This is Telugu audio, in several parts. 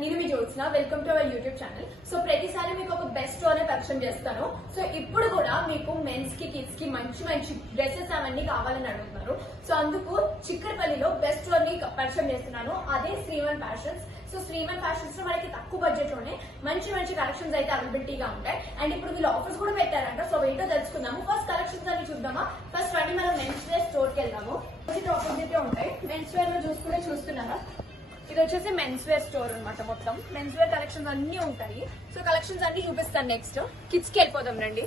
నేను మీ Jyotsna. Welcome to our YouTube channel. So ప్రతిసారి మీకు ఒక బెస్ట్ స్టోర్ ని పరిచయం చేస్తాను. సో ఇప్పుడు కూడా మీకు మెన్స్ కి కిడ్స్ కి మంచి మంచి డ్రెస్సెస్ అవన్నీ కావాలని అడుగుతున్నారు. సో అందుకు చిక్కడపల్లిలో బెస్ట్ స్టోర్ ని పరిచయం చేస్తున్నాను. అదే Shriman fashions. So Shriman fashions లో మనకి తక్కువ బడ్జెట్ లోనే మంచి మంచి కలెక్షన్స్ అయితే అవైలబిలిటీగా ఉంటాయి. అండ్ ఇప్పుడు వీళ్ళు ఆఫర్స్ కూడా పెట్టారంట. సో ఏంటో తెలుసుకుందాము. ఫస్ట్ కలెక్షన్స్ అన్ని చూద్దామా. ఫస్ట్ రండి మనం మెన్స్ వేర్ స్టోర్ కి వెళ్దాము. ఆపోజిట్ ఉంటాయి. మెన్స్ వేర్ లో చూస్తున్నారా, ఇది వచ్చేసి మెన్స్ వేర్ స్టోర్ అనమాట. మొత్తం మెన్స్ వేర్ కలెక్షన్స్ అన్ని ఉంటాయి. సో కలెక్షన్స్ అన్ని చూపిస్తాను. నెక్స్ట్ కిడ్స్ కి వెళ్ళిపోదాం రండి.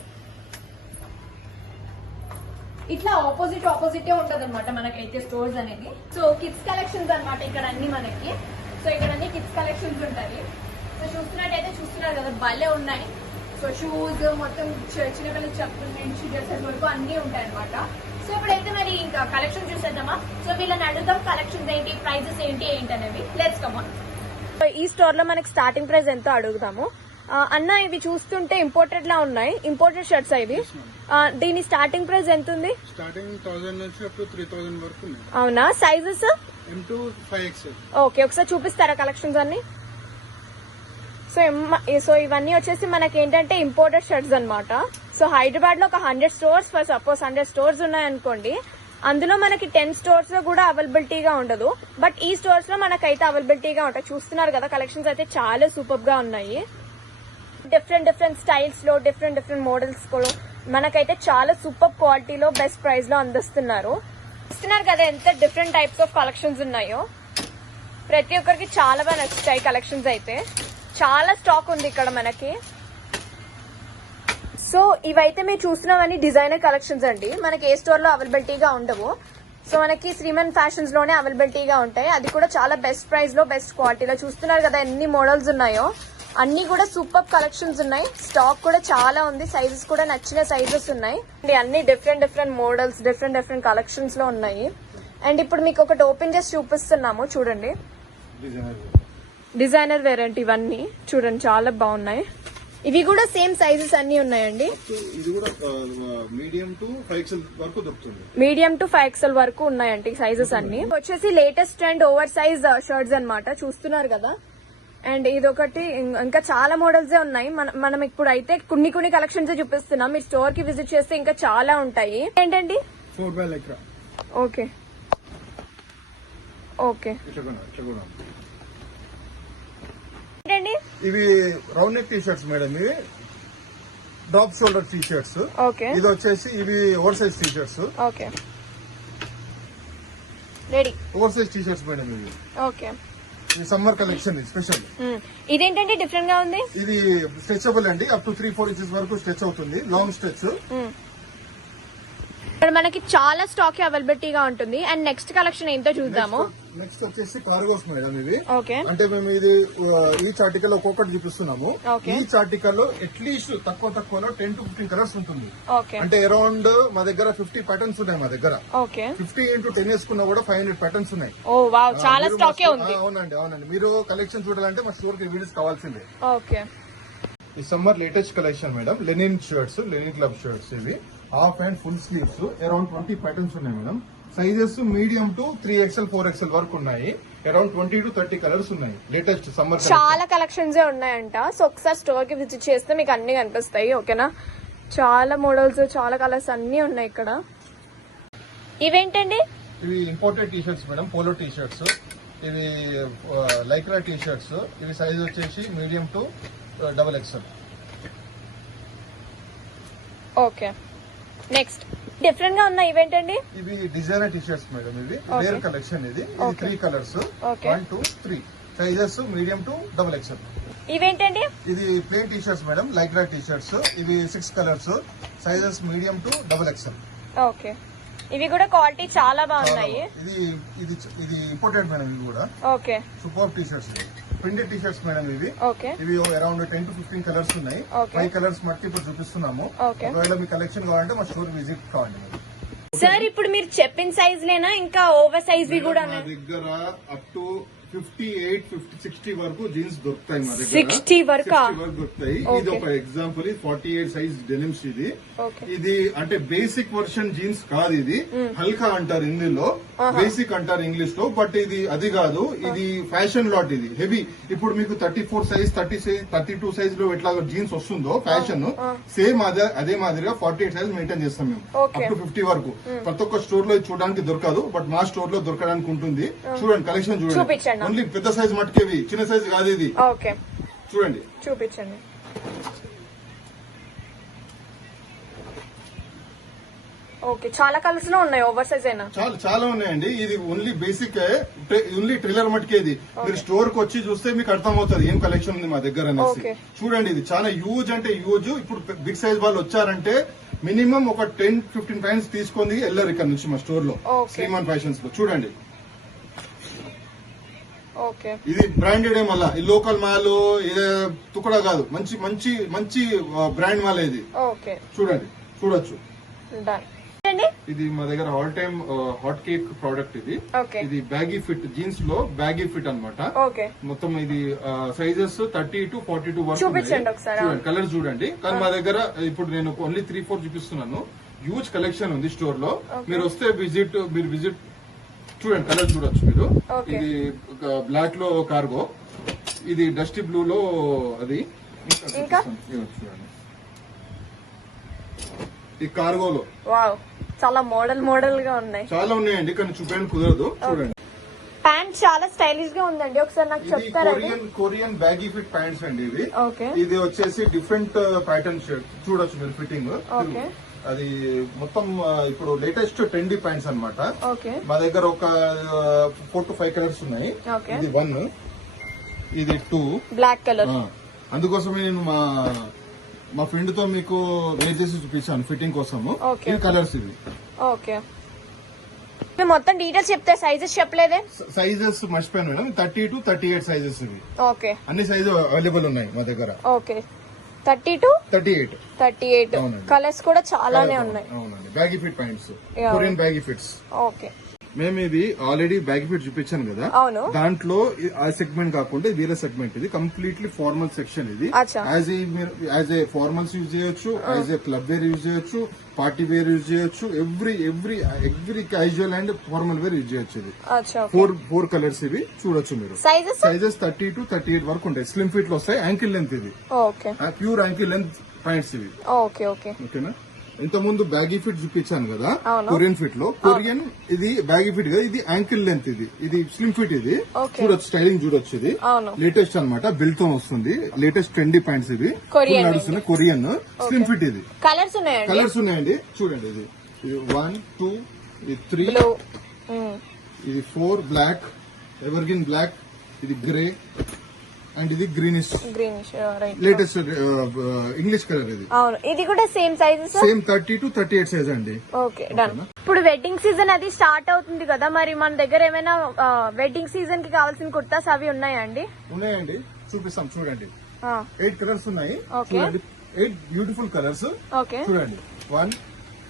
ఇట్లా ఆపోజిట్ ఉంటది అనమాట మనకైతే స్టోర్స్ అనేది. సో కిడ్స్ కలెక్షన్స్ అనమాట ఇక్కడ అన్ని మనకి. సో ఇక్కడ అన్ని కిడ్స్ కలెక్షన్స్ ఉంటాయి. సో చూస్తున్నారు కదా, భలే ఉన్నాయి. సో షూస్ మొత్తం చిన్నపిల్లలకి చెప్పుల నుంచి డ్రెస్సెస్ వరకు అన్ని ఉంటాయి అనమాట. సో ఇప్పుడైతే మరి ఇంకా కలెక్షన్ చూసేద్దామా. సో వీళ్ళని అడుగుదాం కలెక్షన్స్ ఏంటి, ప్రైజెస్ ఏంటి అనేవి. Let's come on. ఈ స్టోర్ లో మనకి స్టార్టింగ్ ప్రైస్ ఎంతో అడుగుదాము. అన్న ఇవి చూస్తుంటే ఇంపోర్టెడ్ లా ఉన్నాయి. ఇంపోర్టెడ్ షర్ట్స్ ఇవి. దీని స్టార్టింగ్ ప్రైస్ ఎంత ఉంది? స్టార్టింగ్ 1000 నుంచి అప్ టు 3000 వరకు ఉంది. అవునా? Sizes M2 5XL. ఓకే, ఒకసారి చూపిస్తారా కలెక్షన్స్ అన్ని? సో ఇవన్నీ వచ్చేసి మనకి ఏంటంటే ఇంపోర్టెడ్ షర్ట్స్ అనమాట. సో హైదరాబాద్ లో ఒక 100 స్టోర్స్, ఫర్ సపోజ్ 100 స్టోర్స్ ఉన్నాయనుకోండి, అందులో మనకి 10 స్టోర్స్ లో కూడా అవైలబిలిటీగా ఉండదు. బట్ ఈ స్టోర్స్ లో మనకైతే అవైలబిలిటీగా ఉంటాయి. చూస్తున్నారు కదా, కలెక్షన్స్ అయితే చాలా సూపర్ గా ఉన్నాయి. డిఫరెంట్ స్టైల్స్ లో డిఫరెంట్ మోడల్స్ కూడా మనకైతే చాలా సూపర్ క్వాలిటీలో బెస్ట్ ప్రైస్ లో అందిస్తున్నారు. చూస్తున్నారు కదా ఎంత డిఫరెంట్ టైప్స్ ఆఫ్ కలెక్షన్స్ ఉన్నాయో. ప్రతి ఒక్కరికి చాలా బాగా నచ్చుతాయి కలెక్షన్స్ అయితే. చాలా స్టాక్ ఉంది ఇక్కడ మనకి. సో ఇవైతే మీరు చూస్తున్నవన్నీ డిజైనర్ కలెక్షన్స్ అండి. మనకి ఏ స్టోర్ లో అవైలబిలిటీగా ఉండవు. సో మనకి శ్రీమన్ ఫ్యాషన్స్ లోనే అవైలబిలిటీగా ఉంటాయి. అది కూడా చాలా బెస్ట్ ప్రైస్ లో బెస్ట్ క్వాలిటీలో. చూస్తున్నారు కదా ఎన్ని మోడల్స్ ఉన్నాయో. అన్ని కూడా సూపర్ కలెక్షన్స్ ఉన్నాయి. స్టాక్ కూడా చాలా ఉంది. సైజెస్ కూడా నచ్చిన సైజెస్ ఉన్నాయి. అన్ని డిఫరెంట్ మోడల్స్ డిఫరెంట్ కలెక్షన్స్ లో ఉన్నాయి. అండ్ ఇప్పుడు మీకు ఒకటి ఓపెన్ చేసి చూపిస్తున్నాము, చూడండి. డిజైనర్ వేరియంట్ ఇవన్నీ చూడండి, చాలా బాగున్నాయి. ఇవి కూడా సేమ్ సైజెస్ అన్ని ఉన్నాయండి. ఇది కూడా మీడియం టు 5XL వరకు దొరుకుతుంది. మీడియం టు 5XL వరకు ఉన్నాయండి సైజెస్ అన్ని. వచ్చేసి latest trend over size shirts అన్నమాట. చూస్తున్నారు కదా. అండ్ ఇదొకటి, ఇంకా చాలా మోడల్స్ ఉన్నాయి. మనం ఇప్పుడు అయితే కొన్ని కలెక్షన్స్ చూపిస్తున్నాం. మీరు స్టోర్ కి విజిట్ చేస్తే ఇంకా చాలా ఉంటాయి. ఏంటండి? 4x Lycra. ఓకే. ఏంటండి ఇవి round neck T shirts madam. ఇవి drop shoulder T shirts. Okay. ఇది వచ్చేసి ఇవి over size T shirts. Okay, ready. Over size T shirts madam ఇవి. ఓకే. ఇది సమ్మర్ కలెక్షన్ స్పెషల్. ఇదేంటంటే డిఫరెంట్ గా ఉంది. ఇది స్ట్రెచబుల్ అండి. అప్ టు 3-4 ఇంచెస్ వరకు స్ట్రెచ్ అవుతుంది. Long stretch. ఇక్కడ మనకి చాలా స్టాక్ అవైలబిలిటీగా ఉంటుంది. అండ్ నెక్స్ట్ కలెక్షన్ ఏంటో చూద్దాము. నెక్స్ట్ వచ్చేసి కార్గోస్ మేడం ఇవి. ఓకే. అంటే మేము ఇది ఈచ్ ఆర్టికల్ ఒక్కొక్కటి చూపిస్తున్నాము. ఈచ్ ఆర్టికల్ లో అట్లీస్ట్ తక్కువలో 10 to 15 కలర్స్ ఉంటుంది. అంటే అరౌండ్ మా దగ్గర 50 ప్యాటర్న్స్ ఉన్నాయి. మా దగ్గర 50 into 10 వేసుకున్నా కూడా 500 ప్యాటర్న్స్ ఉన్నాయి. చాలా స్టాక్ ఉంది. అవునండి. మీరు కలెక్షన్ చూడాలంటే మా స్టోర్ కి విజిట్ కావాల్సిందే. ఓకే. ఈ summer latest collection madam. Linen shirts, linen club shirts. ఇవి half and full sleeves. Around 20 patterns ఉన్నాయి madam. Sizes medium to 3XL 4XL వరకు ఉన్నాయి. అరౌండ్ 20 to 30 కలర్స్ ఉన్నాయి. లేటెస్ట్ సమ్మర్ చాలా కలెక్షన్స్ ఉన్నాయంట. సో ఒకసారి స్టోర్ కి విజిట్ చేస్తే మీకు అన్ని కనిపిస్తాయి. ఓకేనా? చాలా మోడల్స్, చాలా కలర్స్ అన్ని ఉన్నాయి ఇక్కడ. ఇవేంటండి? ఇవి imported tea shirts madam. Polo T shirts. ఇవి లైక్రా టీ షర్ట్స్. ఇవి సైజ్ వచ్చేసి medium to XXL. Okay. Next different గా ఉన్నాయి. ఇవేంటండి? ఇవి డిజైనర్ టీ షర్ట్స్ మేడం. ఇవి రేర్ కలెక్షన్. ఇది 3 colours. 1, 2, 3 sizes medium to XXL. ఇవేంటండి? ఇది plain tea shirts madam. Lycra T shirts. ఇవి 6 colours. Sizes medium to XXL. Okay. ఇవి కూడా క్వాలిటీ చాలా బాగున్నాయి. ఇది ఇంపోర్టెడ్ మేడం. ఇవి కూడా okay. Super T shirts. Printed tea shirts madam ఇవి. ఓకే. ఇవి అరౌండ్ 10 to 15 కలర్స్ ఉన్నాయి. 5 కలర్స్ మట్టి ఇప్పుడు చూపిస్తున్నాము. ఒకవేళ మీ కలెక్షన్ కావాలంటే మా స్టోర్ విజిట్ కావాలి. సార్ ఇప్పుడు మీరు చెప్పిన సైజ్ లేనా ఇంకా ఓవర్ సైజ్ కూడా మా దగ్గర అప్ టు 58, 50, 60 వరకు జీన్స్ దొరుకుతాయి మా దగ్గర. 60 వరకు 60 వరకు దొరుకుతాయి. ఇది ఒక ఎగ్జాంపుల్. 48 సైజ్ డెనిమ్స్ ఇది. ఇది అంటే బేసిక్ వర్షన్ జీన్స్ కాదు, ఇది హల్కా అంటారు హిందీలో, బేసిక్ అంటారు ఇంగ్లీష్ లో. బట్ ఇది అది కాదు, ఇది ఫ్యాషన్ లాట్, ఇది హెవీ. ఇప్పుడు మీకు 34 సైజ్, 30 సైజ్, 32 సైజ్ లో ఎట్లా జీన్స్ వస్తుందో ఫ్యాషన్, సేమ్ అదే మాదిరిగా 48 సైజ్ మెయింటైన్ చేస్తాం మేము అప్ టు 50 వరకు. ప్రతి ఒక్క స్టోర్ లో చూడడానికి దొరకదు, బట్ మా స్టోర్ లో దొరకడానికి ఉంటుంది. చూడండి కలెక్షన్ చూడండి. ఓన్లీ పెద్ద సైజ్ మట్టుకేవి, చిన్న సైజ్ కాదు ఇది. చూడండి, చూపించండి. ఓకే, చాలా కలర్స్ లో ఉన్నాయి. ఓవర్ సైజ్ అయినా చాలా ఉన్నాయండి. ఇది ఓన్లీ బేసిక్, ఓన్లీ ట్రిల్లర్ మట్టుకే. ఇది మీరు స్టోర్ కి వచ్చి చూస్తే మీకు అర్థం అవుతుంది ఏం కలెక్షన్ ఉంది మా దగ్గర అనేసి. చూడండి, ఇది చాలా యూజ్ అంటే యూజ్. ఇప్పుడు బిగ్ సైజ్ వాళ్ళు వచ్చారంటే మినిమం ఒక 10-15 ప్యాంట్స్ తీసుకొని వెళ్ళారు ఇక్కడ నుంచి మా స్టోర్ లో, శ్రీమాన్ ఫ్యాషన్స్ లో. చూడండి, ఇది బ్రాండెడ్ మళ్ళా, ఈ లోకల్ మాల్ తుకడా కాదు, మంచి మంచి మంచి బ్రాండ్ మాల్ ఇది. చూడండి, చూడొచ్చు. ఇది మా దగ్గర all time hot cake product. ఇది బ్యాగీ ఫిట్, జీన్స్ లో బ్యాగీ ఫిట్ అన్నమాట. మొత్తం ఇది సైజెస్ 30 to 42 వరకు. చూడండి కలర్ చూడండి. కానీ మా దగ్గర ఇప్పుడు నేను ఓన్లీ 3-4 చూపిస్తున్నాను. హ్యూజ్ కలెక్షన్ ఉంది స్టోర్ లో. మీరు వస్తే మీరు విజిట్ చూడండి, కలర్ చూడొచ్చు మీరు. ఇది బ్లాక్ లో కార్గో, ఇది డస్టీ బ్లూ లో అది. చూడండి, ఈ కార్గోలో చాలా మోడల్ గా ఉన్నాయి. చాలా ఉన్నాయండి, కానీ చూపేయడానికి కుదరదు. చూడండి, ప్యాంట్ చాలా స్టైలిష్ గా ఉందండి. ఒకసారి నాకు చెప్తారా? కొరియన్ బ్యాగీ ఫిట్ ప్యాంట్స్ అండి ఇవి. ఇది వచ్చేసి డిఫరెంట్ ప్యాటర్న్ షర్ట్. చూడొచ్చు మీరు ఫిట్టింగ్. అది మొత్తం ఇప్పుడు లేటెస్ట్ ట్రెండీ ప్యాంట్స్ అన్నమాట. మా దగ్గర ఒక 4 to 5 కలర్స్ ఉన్నాయి. ఇది 1, ఇది 2 బ్లాక్ కలర్. అందుకోసమే నేను మా ఫ్రెండ్ తో మీకు వేర్ చేసి చూపించాను ఫిట్టింగ్ కోసము. ఈ కలర్స్ ఇవి. మొత్తం డీటెయిల్స్ చెప్తే సైజెస్ చెప్పలేదే. సైజెస్ మర్చిపోయాను మేడం. 30 to 38 సైజెస్ ఇవి. అన్ని సైజు అవైలబుల్ ఉన్నాయి మా దగ్గర. 30 to 38 కలర్స్ కూడా చాలానే ఉన్నాయి. అవునండి, baggy fit pants, Korean baggy fits. మేము ఇది ఆల్రెడీ బ్యాగీ ఫిట్ చూపించాను కదా, దాంట్లో ఆ సెగ్మెంట్ కాకుండా వేరే సెగ్మెంట్. ఇది కంప్లీట్లీ ఫార్మల్ సెక్షన్. ఇది యాజ్ ఏ ఫార్మల్స్ యూజ్ చేయొచ్చు, as a club wear use చేయొచ్చు, పార్టీ వేర్ యూజ్ చేయొచ్చు, every casual and formal wear use చేయొచ్చు. ఇది 4 కలర్స్ ఇవి. చూడొచ్చు మీరు. సైజెస్ 30 to 38 వరకు ఉంటాయి. స్లిమ్ ఫిట్ లో వస్తాయి. యాంకిల్ లెంత్ ఇది, ప్యూర్ యాంకిల్ లెంత్ ప్యాంట్స్ ఇవి. ఓకేనా? ఇంత ముందు బ్యాగీ ఫిట్ చూపించాను కదా, కొరియన్ ఫిట్ లో. కొరియన్ ఇది బ్యాగీ ఫిట్ కదా, ఇది యాంకిల్ లెంత్. ఇది స్లిమ్ ఫిట్. ఇది చూడొచ్చు, స్టైలింగ్ చూడొచ్చు. ఇది లేటెస్ట్ అన్నమాట, బెల్ట్ తో వస్తుంది. లేటెస్ట్ ట్రెండీ ప్యాంట్స్ ఇవి నడుస్తున్నాయి. Korean slim fit. ఇది కలర్స్ ఉన్నాయండి. చూడండి, ఇది 1, 2, ఇది 3, ఇది 4 బ్లాక్, ఎవర్గ్రీన్ బ్లాక్, ఇది గ్రే, అండ్ ఇది గ్రీనిష్ లేటెస్ట్ ఇంగ్లీష్ కలర్. ఇది కూడా same sizes, same 30 to 38 size అండి. ఇప్పుడు వెడ్డింగ్ సీజన్ అది స్టార్ట్ అవుతుంది కదా, మరి మన దగ్గర ఏమైనా వెడ్డింగ్ సీజన్ కి కావాల్సిన కుర్తాస్ అవి ఉన్నాయా అండి? ఉన్నాయండి, చూపిస్తాం. చూడండి, 8 కలర్స్ ఉన్నాయి. చూడండి, 8 బ్యూటిఫుల్ కలర్స్. చూడండి, 1,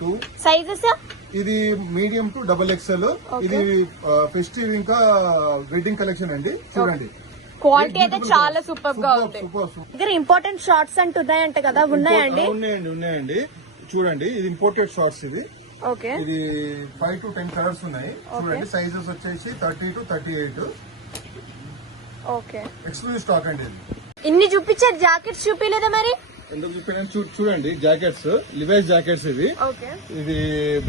2 సైజెస్. ఇది మీడియం టు XXL. ఇది ఫెస్టివ్ ఇంకా వెడ్డింగ్ కలెక్షన్ అండి. చూడండి, క్వాలిటీ అయితే చాలా సూపర్ గా ఉంది. దగ్గర ఇంపార్టెంట్ షార్ట్స్ అంటూ ఉన్నాయంట కదా, ఉన్నాయండి? ఉన్నాయండి. చూడండి, ఇది ఇంపోర్టెడ్ షార్ట్స్. ఇది ఇది 5 to 10 కలర్స్ ఉన్నాయి. చూడండి, సైజెస్ వచ్చేసి 30 to 38. ఎక్స్క్లూజివ్ స్టాక్ అండి. ఇది ఇన్ని చూపించారు, జాకెట్స్ చూపించలేదా మరి? ఎందుకు చూపించాను? చూడండి, జాకెట్స్, లివైస్ జాకెట్స్ ఇవి. ఇది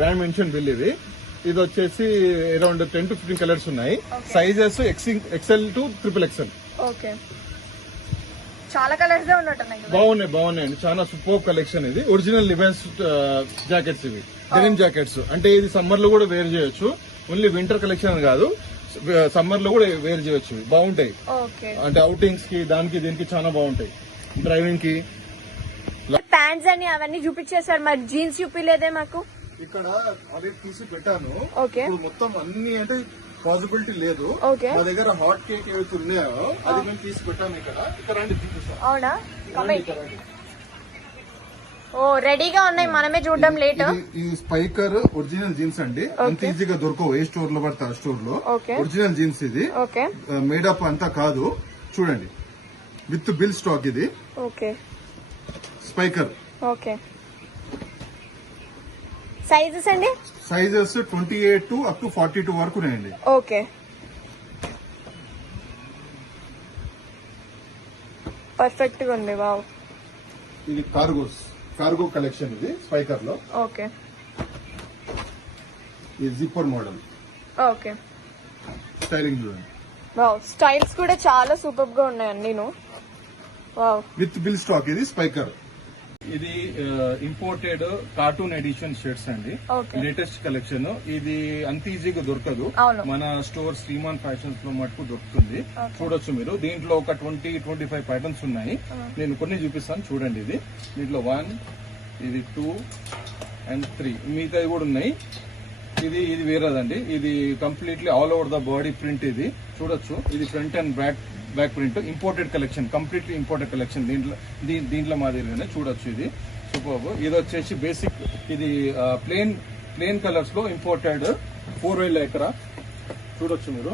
బ్రాండ్ మెన్షన్ బిల్. ఇది వచ్చేసి అరౌండ్ 10 to 15 కలర్స్ ఉన్నాయి. Sizes XL to XXL. చాలా కలర్స్ బాగున్నాయండి. చాలా సూపర్ కలెక్షన్. ఇది ఒరిజినల్ లివెన్స్ జాకెట్స్. ఇవి డెనిమ్ జాకెట్స్. అంటే ఇది సమ్మర్ లో కూడా వేర్ చేయొచ్చు. ఓన్లీ వింటర్ కలెక్షన్ కాదు, సమ్మర్ లో కూడా వేర్ చేయొచ్చు. బాగుంటాయి. అంటే అవుటింగ్స్ కి, దానికి దీనికి చాలా బాగుంటాయి. డ్రైవింగ్ కి. ప్యాంట్స్ అని అవన్నీ చూపించేసారు, మరి జీన్స్ చూపించలేదే మాకు. ఇక్కడ ఆల్రెడీ తీసి పెట్టాను. మొత్తం అన్ని అంటే పాసిబిలిటీ లేదు. మా దగ్గర హాట్ కేక్ ఏవైతే ఉన్నాయో అది మేము తీసి పెట్టాము. ఇక్కడ రండి చూపిస్తాం. అవునా? ఓ రెడీగా ఉన్నాయి, మనమే చూడడం లేట్. ఈ స్పైకర్ ఒరిజినల్ జీన్స్ అండి, అంత ఈజీగా దొరకవు ఏ స్టోర్ లో పడితే ఆ స్టోర్ లో. ఓకే ఒరిజినల్ జీన్స్ ఇది, ఓకే మేడప్ అంతా కాదు. చూడండి విత్ బిల్ స్టాక్ ఇది ఓకే స్పైకర్. ఓకే సైజెస్ అండి? సైజెస్ 28 to up to 42 వరకు ఉన్నాయండి. ఓకే పర్ఫెక్ట్ గా ఉంది. వావ్. ఇది కార్గో కలెక్షన్ ఇది స్పైకర్ లో. ఓకే ఇది జిప్పర్ మోడల్. ఓకే స్టైలింగ్ చూడండి. వావ్, స్టైల్స్ కూడా చాలా సూపర్ గా ఉన్నాయండి. వావ్, విత్ బిల్ స్టాక్ ఇది స్పైకర్. ఇది ఇంపోర్టెడ్ కార్టూన్ ఎడిషన్ షర్ట్స్ అండి, Okay. Latest collection. ఇది అంత ఈజీగా దొరకదు, అవును. మన స్టోర్ శ్రీమాన్ ఫ్యాషన్స్ లో మటుకు దొరుకుతుంది. చూడొచ్చు మీరు, దీంట్లో ఒక 20-25 ప్యాటర్న్స్ ఉన్నాయి. నేను కొన్ని చూపిస్తాను చూడండి. ఇది దీంట్లో 1, ఇది 2 and 3, మిగతావి కూడా ఉన్నాయి. ఇది వేరేదండి, ఇది completely all over the body print. ఇది చూడొచ్చు, ఇది front and back print, imported collection, completely imported collection. దీంట్లో మాదిరిగానే చూడొచ్చు. ఇది సూపర్. ఇది వచ్చేసి బేసిక్, ఇది ప్లేన్ కలర్స్ లో ఇంపోర్టెడ్ 4-way లైక్రా. చూడొచ్చు మీరు,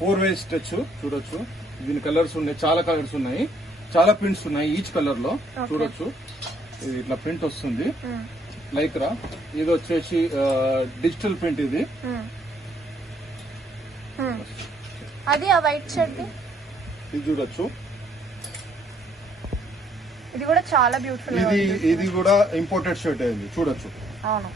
4-way స్ట్రెచ్ చూడొచ్చు. దీని కలర్స్ ఉన్నాయి, చాలా కలర్స్ ఉన్నాయి, చాలా ప్రింట్స్ ఉన్నాయి ఈచ్ కలర్ లో. చూడొచ్చు, ఇది ఇట్లా ప్రింట్ వస్తుంది లైక్రా. ఇది వచ్చేసి డిజిటల్ ప్రింట్. ఇది అది ఆ వైట్ షర్ట్, ఇది చూడొచ్చు. ఇది కూడా చాలా బ్యూటిఫుల్. ఇది కూడా ఇంపోర్టెడ్ షర్ట్ అయింది, చూడొచ్చు. అవును,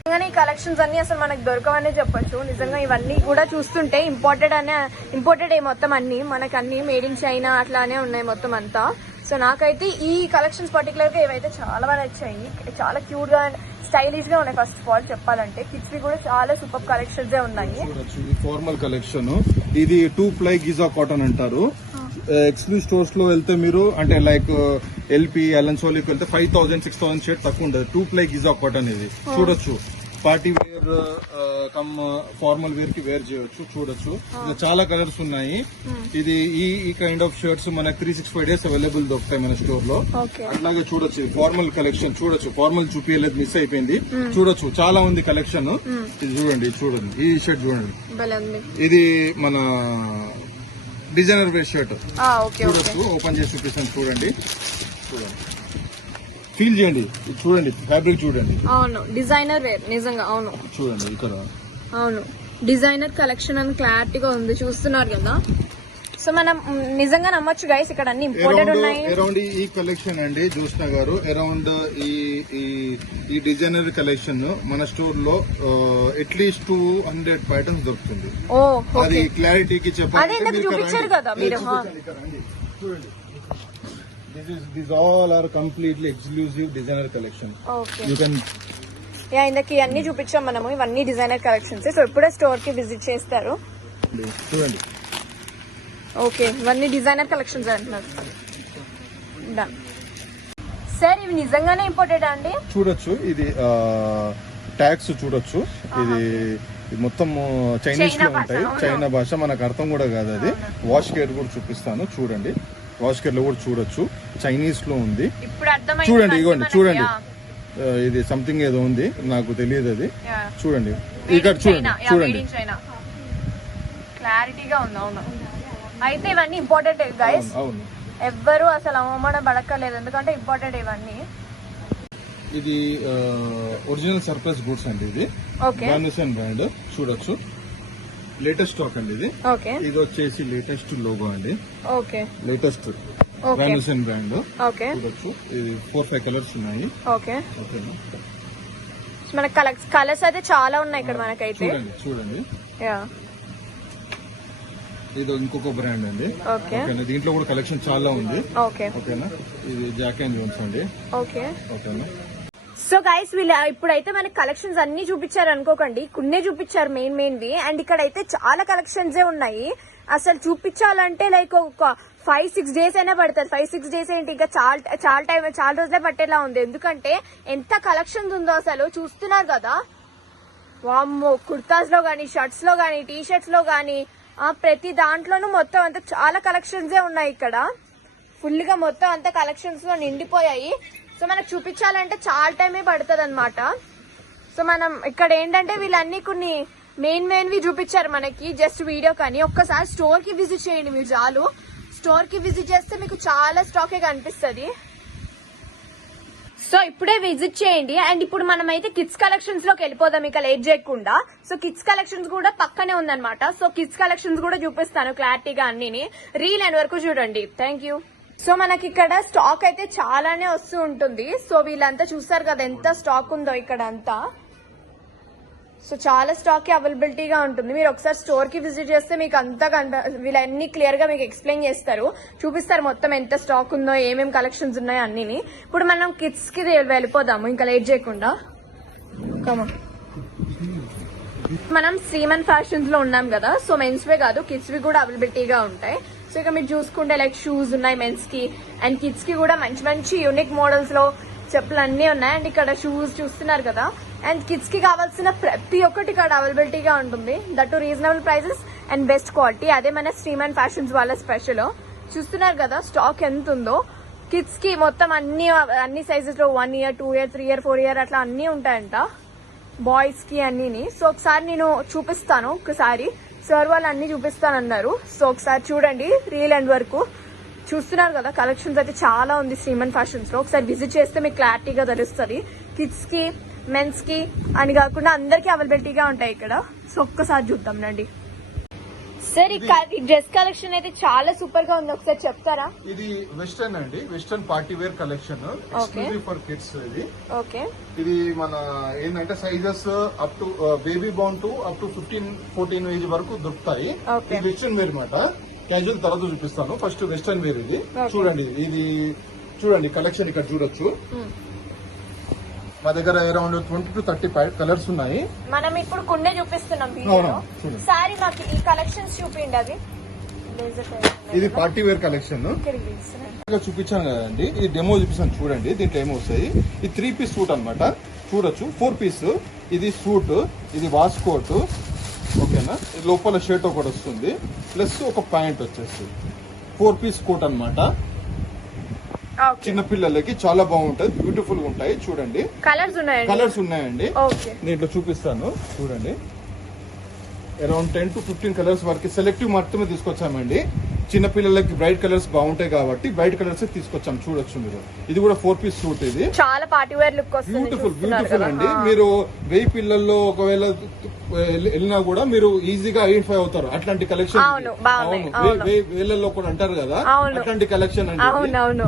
నిజంగానే ఈ కలెక్షన్స్ అన్ని అసలు మనకు దొరకవనే చెప్పొచ్చు. నిజంగా ఇవన్నీ కూడా చూస్తుంటే ఇంపోర్టెడ్ మొత్తం అన్ని మనకు అన్ని మేడ్ ఇన్ చైనా అట్లానే ఉన్నాయి మొత్తం అంతా. సో నాకైతే ఈ కలెక్షన్స్ పర్టికులర్ గా ఏవైతే చాలా బాగా నచ్చాయి, చాలా క్యూట్ గా స్టైలిష్ గా ఉన్నాయి. ఫస్ట్ ఆఫ్ ఆల్ చెప్పాలంటే కిడ్స్ వి కూడా చాలా సూపర్ కలెక్షన్స్ ఉన్నాయి. చూడొచ్చు, ఈ ఫార్మల్ కలెక్షన్. ఇది 2-ply గిజా కాటన్ అంటారు. ఎక్స్క్లూజివ్ స్టోర్స్ లో వెళ్తే మీరు అంటే లైక్ ఎల్పి అలన్ సోలీకి వెళ్తే 5,000-6,000 షర్ట్ తక్కువ ఉండదు. 2-ply గిజా కాటన్ ఇది చూడొచ్చు. Party wear come formal wear కి వేర్ చేయొచ్చు. చూడొచ్చు, ఇలా చాలా కలర్స్ ఉన్నాయి. ఇది ఈ కైండ్ ఆఫ్ షర్ట్స్ మనకు 365 days అవైలబుల్ దొరుకుతాయి మన స్టోర్ లో. అట్లాగే చూడొచ్చు, ఫార్మల్ కలెక్షన్ చూడొచ్చు. ఫార్మల్ చూపించలేదు, మిస్ అయిపోయింది. చూడొచ్చు, చాలా ఉంది కలెక్షన్. ఇది చూడండి, ఈ షర్ట్ చూడండి, ఇది మన డిజైనర్ వేర్ షర్ట్. చూడొచ్చు, ఓపెన్ చేసి చూపిస్తాను. చూడండి, ఫీల్ చేయండి, చూడండి ఫ్యాబ్రిక్ చూడండి. అవును, డిజైనర్ వేర్ నిజంగా. అవును చూడండి ఇక్కడ, అవును డిజైనర్ కలెక్షన్ అని క్లారిటీగా ఉంది, చూస్తున్నారు కదా. సో మనం నిజంగా నమ్మొచ్చు గైస్, ఇక్కడ అన్ని ఇంపోర్టెడ్ ఉన్నాయి. అరౌండ్ ఈ కలెక్షన్ అండి జ్యోత్స్న గారు, అరౌండ్ ఈ డిజైనర్ కలెక్షన్ మన స్టోర్ లో అట్లీస్ట్ 200 ప్యాటర్న్స్ దొరుకుతుంది. అది క్లారిటీకి అదే ఇంతకు చూపించారు కదా మీరు. చూడండి, these all are completely exclusive designer collection. Okay, You can ఇందకి అన్ని చూపించాం మనము, ఇవన్నీ డిజైనర్ కలెక్షన్స్. సో ఇప్పుడే స్టోర్ కి విజిట్ చేస్తారు. చూడండి, ఓకే, ఇవన్నీ డిజైనర్ కలెక్షన్స్ అంటున్నారు. డన్ సార్, ఇవి నిజంగానే ఇంపోర్టెడ్ అండి? చూడొచ్చు, ఇది ట్యాగ్స్ చూడొచ్చు. ఇది మొత్తం చైనీస్ లో ఉంటాయి, చైనా భాష, మనకు అర్థం కూడా కాదు. అది వాష్ కేర్ కూడా చూపిస్తాను చూడండి. వాష్ కేర్ లో కూడా చూడొచ్చు, చైనీస్ లో ఉంది. ఇప్పుడు అర్థమైంది. చూడండి, ఇగోండి చూడండి, ఇది సంథింగ్ ఏదో ఉంది, నాకు తెలియదు అది. చూడండి ఇక్కడ చూడండి. క్లారిటీగా ఉంది. అవును, అయితే ఇవన్నీ ఇంపార్టెంట్ గైస్. అవును, ఎవ్వరు అసలు అవమానం పడక్కర్లేదు, ఎందుకంటే ఇంపార్టెంట్ ఇవన్నీ. ఇది ఒరిజినల్ సర్ప్లస్ గూడ్స్ అండి. ఇది గార్నిషన్ బ్రాండ్. చూడొచ్చు, లేటెస్ట్ స్టాక్ అండి ఇది. ఓకే, ఇది వచ్చేసి లేటెస్ట్ లోగో అండి. ఓకే, లేటెస్ట్ గార్నిషన్ బ్రాండ్. ఓకే, చూడొచ్చు, ఇది 4-5 కలర్స్ ఉన్నాయి. ఓకే, మన కలర్స్ అయితే చాలా ఉన్నాయి ఇక్కడ మనకైతే. చూడండి, ఇది ఇంకొక బ్రాండ్ అండి. ఓకేనా, దీంట్లో కూడా కలెక్షన్ చాలా ఉంది. ఓకేనా, ఇది జాక్ అండ్ జోన్స్ అండి. ఓకేనా. సో గైస్, వీళ్ళు ఇప్పుడైతే మనకి కలెక్షన్స్ అన్ని చూపించారు అనుకోకండి, కొన్నే చూపించారు మెయిన్వి. అండ్ ఇక్కడైతే చాలా కలెక్షన్స్ ఉన్నాయి. అసలు చూపించాలంటే లైక్ ఒక 5-6 days అయినా పడుతుంది. 5-6 days ఏంటి, ఇంకా చాలా రోజులే పట్టేలా ఉంది. ఎందుకంటే ఎంత కలెక్షన్స్ ఉందో అసలు చూస్తున్నారు కదా. వామ్మో, కుర్తాస్ లో గానీ, షర్ట్స్ లో గానీ, టీ షర్ట్స్ లో గానీ, ప్రతి దాంట్లోనూ మొత్తం అంతా చాలా కలెక్షన్స్ ఉన్నాయి ఇక్కడ. ఫుల్ గా మొత్తం అంతా కలెక్షన్స్ లో నిండిపోయాయి. సో మనకు చూపించాలంటే చాలా టైమే పడుతుంది అనమాట. సో మనం ఇక్కడ ఏంటంటే వీళ్ళన్నీ కొన్ని మెయిన్వి చూపించారు మనకి జస్ట్ వీడియో, కానీ ఒక్కసారి స్టోర్ కి విజిట్ చేయండి మీరు చాలు. స్టోర్ కి విజిట్ చేస్తే మీకు చాలా స్టాకే కనిపిస్తుంది. సో ఇప్పుడే విజిట్ చేయండి. అండ్ ఇప్పుడు మనం అయితే కిడ్స్ కలెక్షన్స్ లోకి వెళ్ళిపోదాం ఇక లేట్ చేయకుండా. సో కిడ్స్ కలెక్షన్స్ కూడా పక్కనే ఉందన్నమాట. సో కిడ్స్ కలెక్షన్స్ కూడా చూపిస్తాను క్లారిటీగా అన్నిని. రీల్ ఎండ్ వరకు చూడండి. Thank you. సో మనకి ఇక్కడ స్టాక్ అయితే చాలానే వస్తూ ఉంటుంది. సో వీళ్ళంతా చూస్తారు కదా ఎంత స్టాక్ ఉందో ఇక్కడ అంతా. సో చాలా స్టాక్ అవైలబిలిటీగా ఉంటుంది. మీరు ఒకసారి స్టోర్ కి విజిట్ చేస్తే మీకు అంతా వీళ్ళన్ని క్లియర్ గా మీకు ఎక్స్ప్లెయిన్ చేస్తారు, చూపిస్తారు మొత్తం ఎంత స్టాక్ ఉందో, ఏమేమి కలెక్షన్స్ ఉన్నాయో అన్నిని. ఇప్పుడు మనం కిడ్స్ కి వెళ్ళిపోదాము ఇంకా లేట్ చేయకుండా. మనం శ్రీమన్ ఫ్యాషన్స్ లో ఉన్నాం కదా. సో మెన్స్ వే కాదు కిడ్స్ వి కూడా అవైలబిలిటీగా ఉంటాయి. సో ఇక మీరు చూసుకుంటే లైక్ షూస్ ఉన్నాయి మెన్స్ కి, అండ్ కిడ్స్ కి కూడా మంచి మంచి యూనిక్ మోడల్స్ లో చెప్పులు అన్ని ఉన్నాయి. అండ్ ఇక్కడ షూస్ చూస్తున్నారు కదా. అండ్ కిడ్స్ కి కావాల్సిన ప్రతి ఒక్కటి ఇక్కడ అవైలబిలిటీగా ఉంటుంది. That reasonable prices and best quality. అదే మన శ్రీమన్ ఫ్యాషన్స్ వాళ్ళ స్పెషల్. చూస్తున్నారు కదా స్టాక్ ఎంత ఉందో. కిడ్స్ కి మొత్తం అన్ని సైజెస్ లో 1 year 2 year 3 year 4 year అట్లా అన్ని ఉంటాయంట బాయ్స్ కి అన్నిని. సో ఒకసారి నేను చూపిస్తాను, ఒకసారి సార్ వాళ్ళు అన్ని చూపిస్తానన్నారు. సో ఒకసారి చూడండి రీల్ ఎండ్ వరకు. చూస్తున్నారు కదా కలెక్షన్స్ అయితే చాలా ఉంది శ్రీమన్ ఫ్యాషన్స్ లో. ఒకసారి విజిట్ చేస్తే మీకు క్లారిటీగా తెలుస్తుంది. కిడ్స్ కి మెన్స్ కి అని కాకుండా అందరికి అవైలబిలిటీగా ఉంటాయి ఇక్కడ. సో ఒక్కసారి చూద్దాం రండి. సార్ ఈ డ్రెస్ కలెక్షన్ అయితే చాలా సూపర్ గా ఉంది, ఒకసారి చెప్తారా? ఇది వెస్టర్న్ అండి, western party wear collection exclusive for kids. ఇది ఓకే. ఇది మన ఏంటంటే sizes up to baby born to up to 15-14 age వరకు దొరుకుతాయి. ఇది వెస్టర్న్ వేర్ మాట. క్యాజువల్ తర్వాత చూపిస్తాను. ఫస్ట్ వెస్టర్న్ వేర్ ఇది చూడండి. ఇది చూడండి కలెక్షన్ ఇక్కడ చూడొచ్చు. మా దగ్గర అరౌండ్ 20 to 30 కలర్స్ ఉన్నాయి. మనం ఇప్పుడు కొన్ని చూపిస్తున్నాం వీడియోలో. సారీ మాకు ఈ కలెక్షన్స్ చూపించండి. అది ఇది పార్టీ వేర్ కలెక్షన్ చూపించాను కదండి. ఇది డెమో చూపిస్తాను చూడండి. దీంట్లో ఏమో వస్తాయి. ఇది 3 piece సూట్ అన్నమాట. చూడొచ్చు 4 piece. ఇది సూట్, ఇది వాష్ కోట్, ఓకేనా. లోపల షర్ట్ ఒకటి వస్తుంది, ప్లస్ ఒక ప్యాంట్ వచ్చేస్తుంది. 4 piece కోట్ అన్నమాట. చిన్న పిల్లలకి చాలా బాగుంటది, బ్యూటిఫుల్ ఉంటాయి. చూడండి కలర్స్ ఉన్నాయండి. దీంట్లో చూపిస్తాను చూడండి. అరౌండ్ 10 to 15 కలర్స్ వరకు సెలెక్టివ్ మాత్రమే తీసుకొచ్చామండి. చిన్న పిల్లలకి బ్రైట్ కలర్స్ బాగుంటాయి కాబట్టి బ్రైట్ కలర్స్ తీసుకొచ్చాం. చూడొచ్చు మీరు. ఇది కూడా 4 piece సూట్. ఇది చాలా పార్టీ వేర్ లుక్ వస్తుంది. బ్యూటిఫుల్ అండి. మీరు 1000 పిల్లల్లో ఒకవేళ వెళ్ళినా కూడా మీరు ఈజీగా ఐడెంటిఫై అవుతారు. అట్లాంటి కలెక్షన్ వేళ్ళల్లో కూడా అంటారు కదా, అట్లాంటి కలెక్షన్ అండి.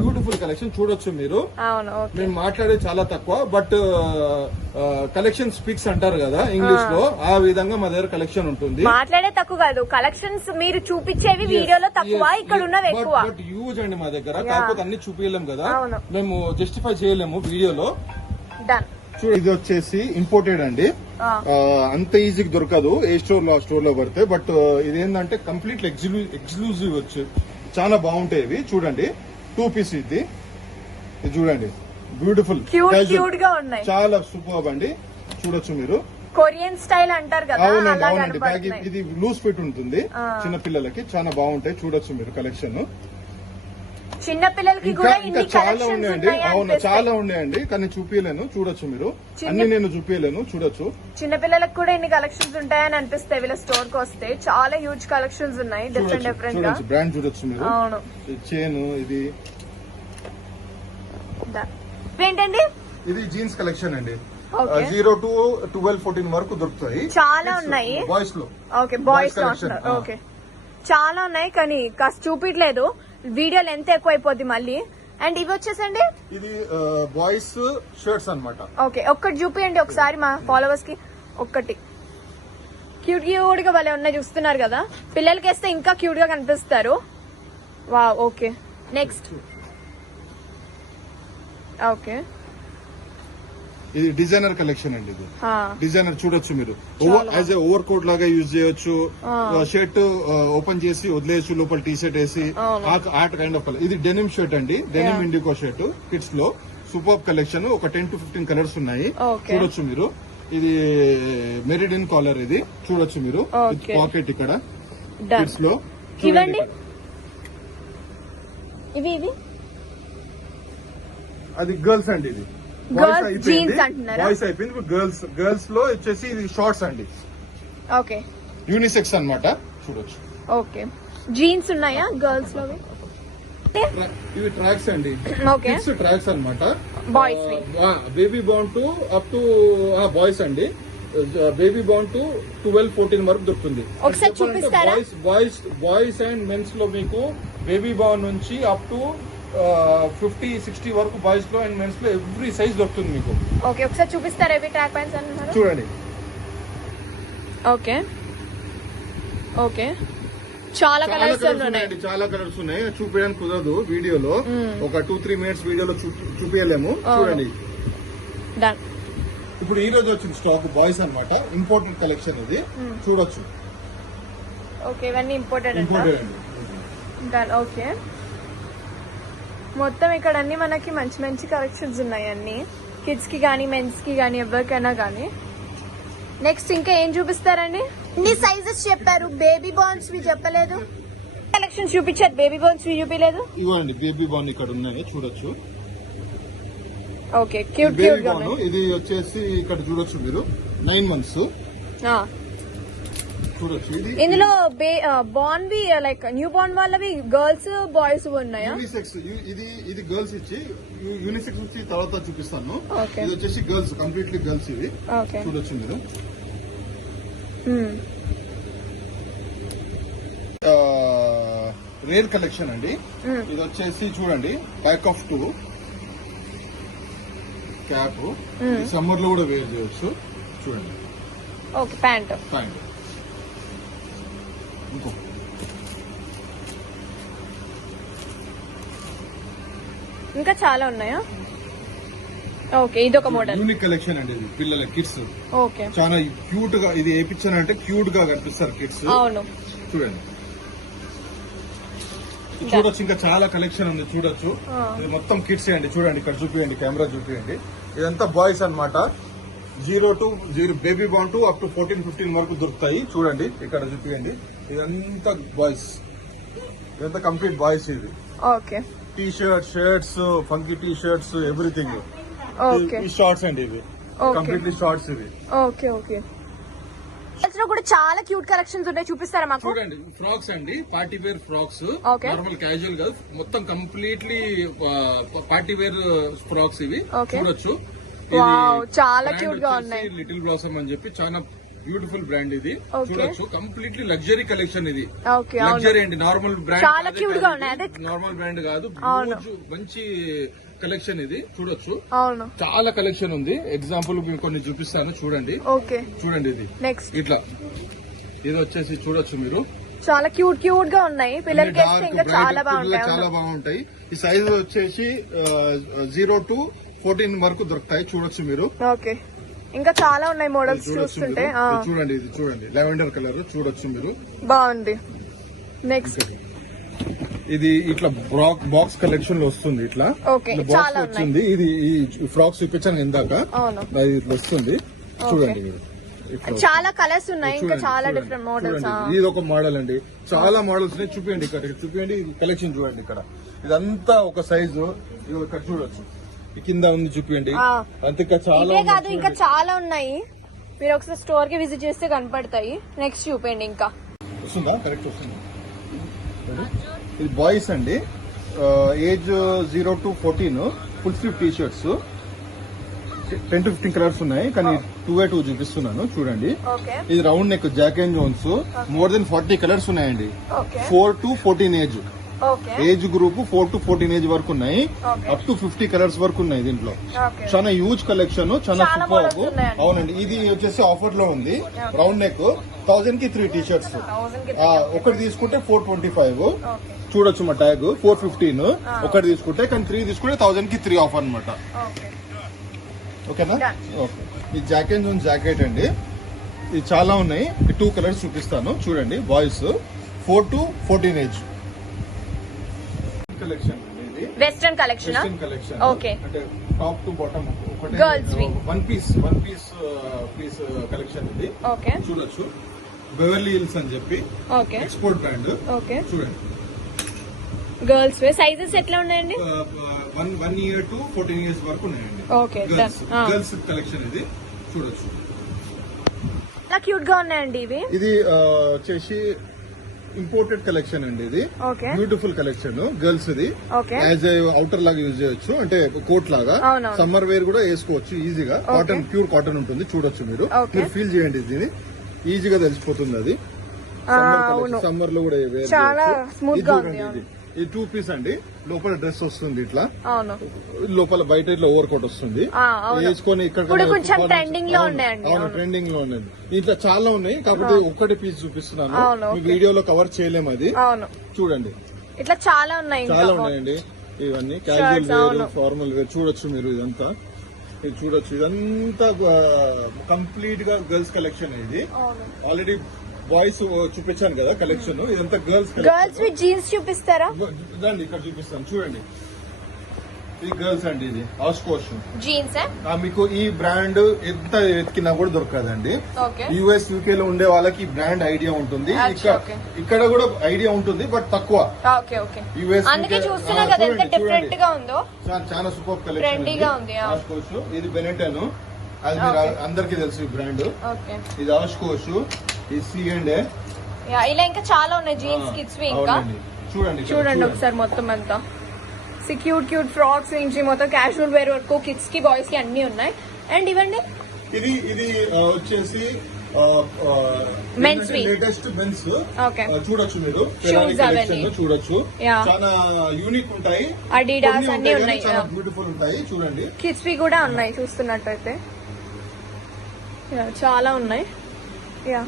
బ్యూటిఫుల్ కలెక్షన్ చూడొచ్చు మీరు. మేము మాట్లాడే చాలా తక్కువ, బట్ కలెక్షన్ స్పీక్స్ అంటారు కదా ఇంగ్లీష్ లో, ఆ విధంగా మా దగ్గర కలెక్షన్ ఉంటుంది. మాట్లాడే తక్కువ కాదు, కలెక్షన్స్ మీరు చూపించేవి వీడియోలో తక్కువ, ఇక్కడ ఉన్నవి ఎక్కువ. బట్ యూజ్ అండి మా దగ్గర. కాకపోతే అన్ని చూపించలేము కదా, మేము జస్టిఫై చేయలేము వీడియోలో. ఇది వచ్చేసి ఇంపోర్టెడ్ అండి. అంత ఈజీగా దొరకదు ఏ స్టోర్ లో ఆ స్టోర్ లో పడితే. బట్ ఇది ఏంటంటే కంప్లీట్ ఎక్స్క్లూజివ్ వచ్చి చాలా బాగుంటాయి ఇవి. చూడండి 2 piece ఇది చూడండి. బ్యూటిఫుల్ చాలా సూపర్ అండి. చూడొచ్చు మీరు. కొరియన్ స్టైల్ అంటారు కదా. అవునండి. బ్యాగ్ ఇది లూజ్ ఫిట్ ఉంటుంది చిన్న పిల్లలకి. చాలా బాగుంటాయి. చూడొచ్చు మీరు కలెక్షన్. చిన్న పిల్లలకి కూడా ఇంకా చాలా ఉన్నాయండి. అవును చాలా ఉన్నాయండి, కానీ చూపించలేను. చూడొచ్చు మీరు. అన్ని నేను చూపించలేను. చూడొచ్చు. చిన్న పిల్లలకు కూడా ఇన్ని కలెక్షన్స్ ఉంటాయని అనిపిస్తాయి వీళ్ళ స్టోర్ కి వస్తే. చాలా హ్యూజ్ కలెక్షన్స్ ఉన్నాయి డిఫరెంట్ గా. బ్రాండ్ చూడొచ్చు మీరు. అవును. చైన్ ఇది ఏంటండి? ఇది జీన్స్ కలెక్షన్ అండి. 0 to 12-14 వరకు దొరుకుతాయి. చాలా ఉన్నాయి బాయ్స్ లో. ఓకే, బాయ్స్ లో. ఓకే, చాలా ఉన్నాయి కానీ కాస్త చూపించలేదు. వీడియో లెంత్ ఎక్కువ అయిపోద్ది మళ్ళీ. అండ్ ఇవి వచ్చేసండి ఇది బాయ్స్ షర్ట్స్ అన్నమాట. ఓకే, ఒక్కటి చూపియండి ఒకసారి మా ఫాలోవర్స్ కి. ఒక్కటి క్యూట్ గా భలే ఉన్నాయి. చూస్తున్నారు కదా, పిల్లలకి వేస్తే ఇంకా క్యూట్ గా కనిపిస్తారు. వా. Okay, next. ఓకే, ఇది డిజైనర్ కలెక్షన్ అండి. ఇది డిజైనర్ చూడొచ్చు మీరు. యాజ్ ఏ ఓవర్ కోట్ లాగా యూజ్ చేయొచ్చు. షర్ట్ ఓపెన్ చేసి వదిలేయచ్చు, లోపల టీ షర్ట్ వేసి. Art kind of colour. ఇది డెనిమ్ షర్ట్ అండి, డెనిమ్ ఇండిగో షర్ట్ కిడ్స్ లో. Super collection. ఒక 10 to 15 కలర్స్ ఉన్నాయి. చూడొచ్చు మీరు. ఇది మెరిడిన్ కాలర్. ఇది చూడొచ్చు మీరు. పాకెట్ ఇక్కడ కిడ్స్ లో. ఇవండి ఇవి అది గర్ల్స్ అండి, ఇది Girls jeans అంటున్నారా? బాయ్స్ అయిపోయింది. ఇప్పుడు గర్ల్స్ లో వచ్చేసి ఇది షార్ట్స్ అండి, ఓకే యూనిసెక్స్ అన్నమాట. చూడొచ్చు, ఓకే. జీన్స్ ఉన్నాయా గర్ల్స్ లో? ఇవి ట్రాక్స్ అండి, ఓకే. కిడ్స్ ట్రాక్స్ అన్నమాట. బాయ్స్ వి. Baby born to up to boys అండి, బేబీ బార్న్ టు 12-14 వరకు దొరుకుతుంది. ఒకసారి చూపిస్తారా? బాయ్స్ అండ్ మెన్స్ లో మీకు బేబీ బార్న్ నుంచి అప్ టు 50-60 వరకు బాయ్స్ లో అండ్ మెన్స్ లో ఎవ్రీ సైజ్ దొరుకుతుంది మీకు. ఓకే, ఒకసారి చూపిస్తారా ఇవి ట్రాక్ ప్యాంట్స్ అంటున్నారు? చూడండి, ఓకే ఓకే. చాలా కలర్స్ ఉన్నాయి. చాలా కలర్స్ ఉన్నాయి, చూపించడానికి కుదరదు వీడియోలో. ఒక 2-3 మినిట్స్ వీడియోలో చూపించలేము. చూడండి, డన్. ఇప్పుడు ఈ రోజు వచ్చిన స్టాక్ బాయ్స్ అన్నమాట, ఇంపోర్టెడ్ కలెక్షన్ ఇది. చూడొచ్చు, ఓకే, ఇవన్నీ ఇంపోర్టెడ్ ఇంపోర్టెడ్ అండి. డన్. ఓకే, మొత్తం ఇక్కడ అన్ని మనకి మంచి మంచి కలెక్షన్స్ ఉన్నాయి, అన్ని కిడ్స్ కి కానీ మెన్స్ కి కానీ ఎవరికైనా కానీ. నెక్స్ట్ ఇంకా ఏం చూపిస్తారండి? ఇన్ని సైజెస్ చెప్పారు, బేబీ బార్న్స్ వి చెప్పలేదు. కలెక్షన్స్ చూపించారు, బేబీ బార్న్స్ వి చూపించలేదు. ఇవ్వండి, బేబీ బార్న్ ఇక్కడ ఉన్నాయి, చూడొచ్చు. ఓకే, క్యూట్ బేబీ క్యూట్ గా బార్న్ ఉన్నాయి. ఇది వచ్చేసి ఇక్కడ చూడొచ్చు మీరు, 9 months. చూడొచ్చు, ఇది ఇందులో బార్న్ వి లైక్ న్యూ బార్న్ వాళ్ళవి గర్ల్స్ బాయ్స్ ఉన్నాయా? యూనిసెక్స్. ఇది గర్ల్స్ ఇచ్చి యూనిసెక్స్ వచ్చి తర్వాత చూపిస్తాను. ఓకే. ఇది వచ్చేసి గర్ల్స్, కంప్లీట్లీ గర్ల్స్ ఇవి. ఓకే. చూడొచ్చు మీరు. రేర్ కలెక్షన్ అండి. ఇది వచ్చేసి చూడండి, బ్యాక్ ఆఫ్ 2 క్యాప్, సమ్మర్ లో కూడా వేర్ చేయొచ్చు. చూడండి, ఓకే, ప్యాంట్. ప్యాంట్. ఇంకో ఇంకా చాలా ఉన్నాయా? ఓకే, ఇది ఒక మోడల్. యూనిక్ కలెక్షన్ అండి, ఇది పిల్లల కిడ్స్. ఓకే, చాలా క్యూట్ గా, ఇది ఏపిచ్చానంటే క్యూట్ గా కనిపిస్తారు కిడ్స్. అవును. చూడండి, చూడొచ్చు, ఇంకా చాలా కలెక్షన్ ఉంది. చూడొచ్చు, ఇది మొత్తం కిడ్స్ అండి. చూడండి, ఇక్కడ చూపియండి, కెమెరా చూపియండి. ఇదంతా బాయ్స్ అన్నమాట. 0 baby born to up to 14-15 వరకు దొరుకుతాయి. చూడండి, ఇక్కడ చూపియండి, ఇదంతా బాయ్స్, ఇదంతా కంప్లీట్ బాయ్స్. ఇది okay, T shirts, funky T shirts, everything. Okay, ఈ షార్ట్స్ అండి, ఇవి Okay. కంప్లీట్లీ షార్ట్స్ ఇవి. Okay okay. లో కూడా చాలా క్యూట్ కలెక్షన్స్ ఉన్నాయి, చూపిస్తారా మాకు? చూడండి, ఫ్రాక్స్ అండి, party wear frocks, Okay. Normal casual గా మొత్తం కంప్లీట్లీ పార్టీ వేర్ ఫ్రాక్స్ ఇవి. Okay. చూడొచ్చు, Wow, చాలా cute గా ఉన్నాయి. లిటిల్ బ్లాసమ్ అని చెప్పి చాలా బ్యూటిఫుల్ బ్రాండ్ ఇది. Okay. చూడొచ్చు, కంప్లీట్లీ లగ్జరీ కలెక్షన్ ఇది. ఓకే, అవును. లగ్జరీ అండి, నార్మల్ బ్రాండ్ చాలా cute గా ఉన్నాయి. అదే నార్మల్ బ్రాండ్ కాదు, అవును. huge, మంచి కలెక్షన్ ఇది. చూడొచ్చు, అవును. చాలా కలెక్షన్ ఉంది. ఎగ్జాంపుల్ మీకు కొన్ని చూపిస్తాను, చూడండి. ఓకే, చూడండి, ఇది నెక్స్ట్ ఇట్లా, ఇది వచ్చేసి చూడొచ్చు మీరు, చాలా క్యూట్ క్యూట్ గా ఉన్నాయి. పిల్లలకి వేస్తే ఇంకా చాలా బాగుంటాయి. చాలా బాగుంటాయి. ఈ సైజ్ వచ్చేసి 0 to 14 వరకు దొరుకుతాయి. చూడొచ్చు మీరు. ఓకే, ఇంకా చాలా ఉన్నాయి మోడల్స్ చూడొచ్చు చూస్తుంటే. మీరు. ఇది చూడండి, ఇది చూడండి, లెవెండర్ కలర్. చూడొచ్చు మీరు, బాగుంది. నెక్స్ట్ ఇది ఇట్లా బాక్స్ కలెక్షన్ లో వస్తుంది. ఇట్లా Okay, బాక్స్ చాలా వచ్చింది. ఇది ఈ ఫ్రాక్స్ చూపించాను ఇందాక, అవును. అది ఇట్లా వస్తుంది. చూడండి మీరు, ఇట్లా చాలా కలర్స్ ఉన్నాయి, ఇంకా చూడండి, చాలా చూడండి, డిఫరెంట్ మోడల్స్. చూడండి. ఇది ఒక మోడల్ అండి, చాలా మోడల్స్ ఉన్నాయి. చూపించండి, ఇక్కడ చూపించండి, కలెక్షన్ చూడండి. ఇక్కడ ఇదంతా ఒక సైజు, ఇక్కడ చూడొచ్చు, ఈ కింద ఉంది, చూపించండి. అంతే, ఇంకా చాలా ఇవే కాదు, ఉన్నాయి, ఇంకా చూడండి. చాలా ఉన్నాయి. మీరు ఒకసారి స్టోర్ కి విజిట్ చేస్తే కనపడతాయి. నెక్స్ట్ చూపండి. ఇంకా వస్తుందా? కరెక్ట్ వస్తుంది. ఇది బాయ్స్ అండి, age 0 to 14, full sleeve T shirts, 10 to 15 కలర్స్ ఉన్నాయి, కానీ 2 చూపిస్తున్నాను. చూడండి, ఓకే ఇది round neck, Jack and Jones, more than 40 colours ఉన్నాయండి. Okay 4 to 14 age, okay age group 4 to 14 age వరకు ఉన్నాయి. Okay. అప్ టు 50 కలర్స్ వరకు ఉన్నాయి దీంట్లో. ఓకే. చాలా హ్యూజ్ కలెక్షన్, చాలా చాలా సూపర్. models ఉన్నాయండి. అవునండి, ఇది వచ్చేసి ఆఫర్ లో ఉంది. రౌండ్ నెక్ 1000 కి 3 టీ షర్ట్స్, 1000 కి ఒకటి తీసుకుంటే 425. ఓకే చూడొచ్చు మా ట్యాగ్ 415. ఒకటి తీసుకుంటే, కానీ 3 తీసుకుంటే 1000 కి 3 ఆఫర్ అనమాట. ఓకే ఓకేనా? Done. ఓకే. ఈ జాకెట్ జోన్ జాకెట్ అండి, ఇది చాలా ఉన్నాయి. 2 కలర్స్ చూపిస్తాను. చూడండి, boys 4 to 14 age collection. Western collection. Collection, Okay. అంటే టాప్ టు బాటమ్ Girls వి. వన్ పీస్ కలెక్షన్ ఇది. ఓకే చూడొచ్చు, బెవర్లీ హిల్స్ అని చెప్పి ఓకే ఎక్స్పోర్ట్ బ్రాండ్. ఓకే. చూడండి, గర్ల్స్ వే సైజెస్ ఎట్లా ఉన్నాయండి? 1 year to 14 years వరకు ఉన్నాయండి. Okay, girls done. Girls collection ఇది చూడొచ్చు. చాలా క్యూట్ గా ఉన్నాయండి ఇవి. ఇది వచ్చేసి ఇంపోర్టెడ్ కలెక్షన్ అండి. ఇది ఓకే బ్యూటిఫుల్ కలెక్షన్ గర్ల్స్ ఇది. ఓకే యాజ్ అవుటర్ లాగా యూజ్ చేయొచ్చు, అంటే కోట్ లాగా. అవునవును. సమ్మర్ వేర్ కూడా వేసుకోవచ్చు ఈజీగా. కాటన్ ప్యూర్ కాటన్ ఉంటుంది చూడొచ్చు మీరు. Okay. మీరు ఫీల్ చేయండి ఇది ఈజీగా తెలిసిపోతుంది అది. అవును సమ్మర్ లో కూడా wear చాలా చేయొచ్చు. స్మూత్ ఇది గా చూడండి, ఉంది. ఇది 2 పీస్ అండి. లోపల డ్రెస్ వస్తుంది ఇట్లా, అవును లోపల బయట ఇట్లా ఓవర్ కోట్ వస్తుంది. అవును వేసుకొని ఇక్కడ ఇప్పుడు కొంచెం ట్రెండింగ్ లో ఉన్నాయండి. అవును ట్రెండింగ్ లో ఉన్నది. ఇట్లా చాలా ఉన్నాయి, కాకపోతే ఒక్కటి పీస్ చూపిస్తున్నాను. అవును, మీ వీడియోలో కవర్ చేయలేము అది. అవును చూడండి ఇట్లా చాలా ఉన్నాయి ఇంకా. చాలా ఉన్నాయండి. ఇవన్నీ క్యాజువల్ వేర్, ఫార్మల్ వేర్ చూడొచ్చు మీరు. ఇదంతా ఇది చూడొచ్చు. ఇదంతా కంప్లీట్ గా గర్ల్స్ కలెక్షన్. ఇది అవును. ఆల్రెడీ బాయ్స్ చూపించాను కదా కలెక్షన్. ఇదంతా గర్ల్స్ గర్ల్స్ విత్ జీన్స్ చూపిస్తారా? రండి ఇక్కడ చూపిస్తాను చూడండి. ఇది గర్ల్స్ అండి. ఇది ఆస్కోష్ జీన్స్ మీకు ఈ బ్రాండ్ ఎంత ఎత్కినా కూడా దొరకదండి. ఓకే యుఎస్ యూకే లో ఉండే వాళ్ళకి ఈ బ్రాండ్ ఐడియా ఉంటుంది. అచ్చా, ఓకే. ఇక్కడ కూడా ఐడియా ఉంటుంది, బట్ తక్కువ. ఓకే ఓకే యుఎస్ అందుకే చూస్తున్నా కదా ఎంత డిఫరెంట్ గా ఉందో. చాలా సూపర్ కలెక్షన్. ట్రెండీగా ఉంది. ఆస్కోష్ ఇది బెనెటన్. అది మీరు అందరికీ తెలుసు ఈ బ్రాండ్. ఓకే ఇది ఆస్కోష్, ఇది C&A. ఇలా ఇంకా చాలా ఉన్నాయి జీన్స్ కిడ్స్ వి. ఇంకా అవునండి. చూడండి ఇక్కడ చూడండి ఒకసారి మొత్తం అంతా క్యూట్ క్యూట్ ఫ్రాక్స్ నుంచి మొత్తం క్యాజువల్ వేర్ వరకు కిడ్స్ కి బాయ్స్ కి అన్ని ఉన్నాయి. అండ్ ఇవ్వండి ఇది వచ్చేసి Men's wear. Latest men's. Okay చూడొచ్చు మీరు. Shoes అవన్నీ. చూడొచ్చు. Yeah. చాలా యూనిక్ ఉంటాయి. అడిడాస్ కొన్ని అన్ని ఉంటాయి ఉన్నాయి. కానీ చాలా బ్యూటిఫుల్ ఉంటాయి. చూడండి కిడ్స్ వి కూడా ఉన్నాయి చూస్తున్నట్టయితే. చాలా ఉన్నాయి. యా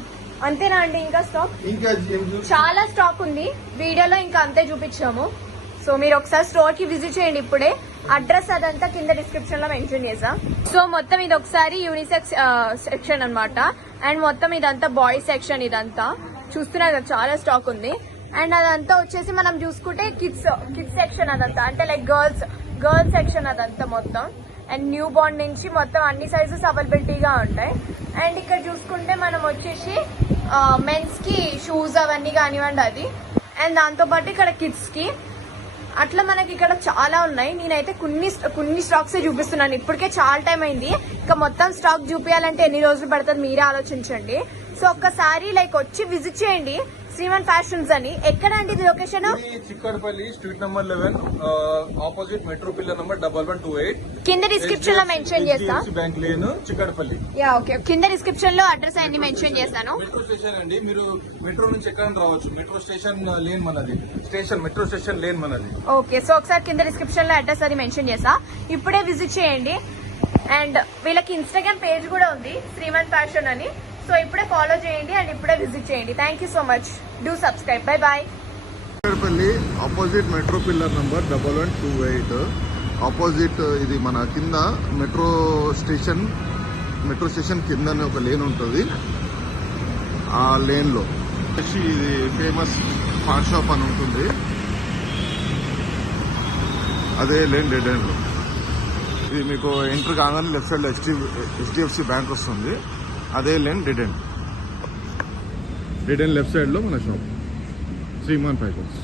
అంతేనా అండి? ఇంకా స్టాక్ ఇంకా ఏం చాలా స్టాక్ ఉంది. వీడియోలో ఇంకా అంతే చూపించాము. సో మీరు ఒకసారి స్టోర్ కి విజిట్ చేయండి ఇప్పుడే. అడ్రస్ అదంతా కింద డిస్క్రిప్షన్ లో మెన్షన్ చేసా. సో మొత్తం ఇది ఒకసారి యూనిసెక్స్ సెక్షన్ అన్నమాట. అండ్ మొత్తం ఇదంతా బాయ్స్ సెక్షన్. ఇదంతా చూస్తున్నారు కదా చాలా స్టాక్ ఉంది. అండ్ అదంతా వచ్చేసి మనం చూసుకుంటే కిడ్స్ సెక్షన్ అదంతా, అంటే లైక్ గర్ల్స్ సెక్షన్ అదంతా మొత్తం. అండ్ న్యూ బార్న్ నుంచి మొత్తం అన్ని సైజెస్ అవైలబిలిటీగా ఉంటాయి. అండ్ ఇక్కడ చూసుకుంటే మనం వచ్చేసి మెన్స్ కి షూస్ అవన్నీ కానివ్వండి అది. అండ్ దాంతో పాటు ఇక్కడ కిడ్స్ కి అట్లా మనకి ఇక్కడ చాలా ఉన్నాయి. నేనైతే కొన్ని స్టాక్స్ చూపిస్తున్నాను. ఇప్పటికే చాలా టైం అయింది. ఇంకా మొత్తం స్టాక్ చూపించాలంటే ఎన్ని రోజులు పడుతుంది మీరే ఆలోచించండి. సో ఒక్కసారి లైక్ వచ్చి విజిట్ చేయండి శ్రీమన్ ఫ్యాషన్స్ అని. ఎక్కడ అండి ఇది location? Chikkadpally street number 11 opposite metro pillar number 1128. కింద డిస్క్రిప్షన్ లో మెన్షన్ చేస్తా. Bank lane Chikkadpally. Yeah okay. కింద డిస్క్రిప్షన్ లో అడ్రస్ అన్ని మెన్షన్ చేస్తాను. మెట్రో స్టేషన్ అండి. మీరు మెట్రో నుంచి ఎక్కడ రావచ్చు. మెట్రో స్టేషన్ లేన్ మనది. మెట్రో స్టేషన్ లేన్ మనది. ఓకే. సో ఒకసారి కింద డిస్క్రిప్షన్ లో అడ్రస్ అది మెన్షన్ చేస్తా. ఇప్పుడే విజిట్ చేయండి. అండ్ వీళ్ళకి ఇన్స్టాగ్రామ్ పేజ్ కూడా ఉంది శ్రీమన్ ఫ్యాషన్ అని. సో ఇప్పుడే ఫాలో చేయండి అండ్ ఇప్పుడే విజిట్ చేయండి. Thank you so much. Do subscribe. Bye bye. Chikkadpally opposite metro pillar number 1128. Opposite ఇది మన కింద మెట్రో స్టేషన్ కిందనే ఒక లేన్ ఉంటుంది. ఆ లేన్ లో ఇది ఫేమస్ పాన్ షాప్ అని ఉంటుంది. అదే లేన్ డెడ్ ఎండ్ లో. ఇది మీకు ఎంటర్ కాగానే లెఫ్ట్ సైడ్ లో HDFC బ్యాంక్ వస్తుంది. అదే lane dead end left side లో మన షాప్ శ్రీమాన్ ఫ్యాషన్స్.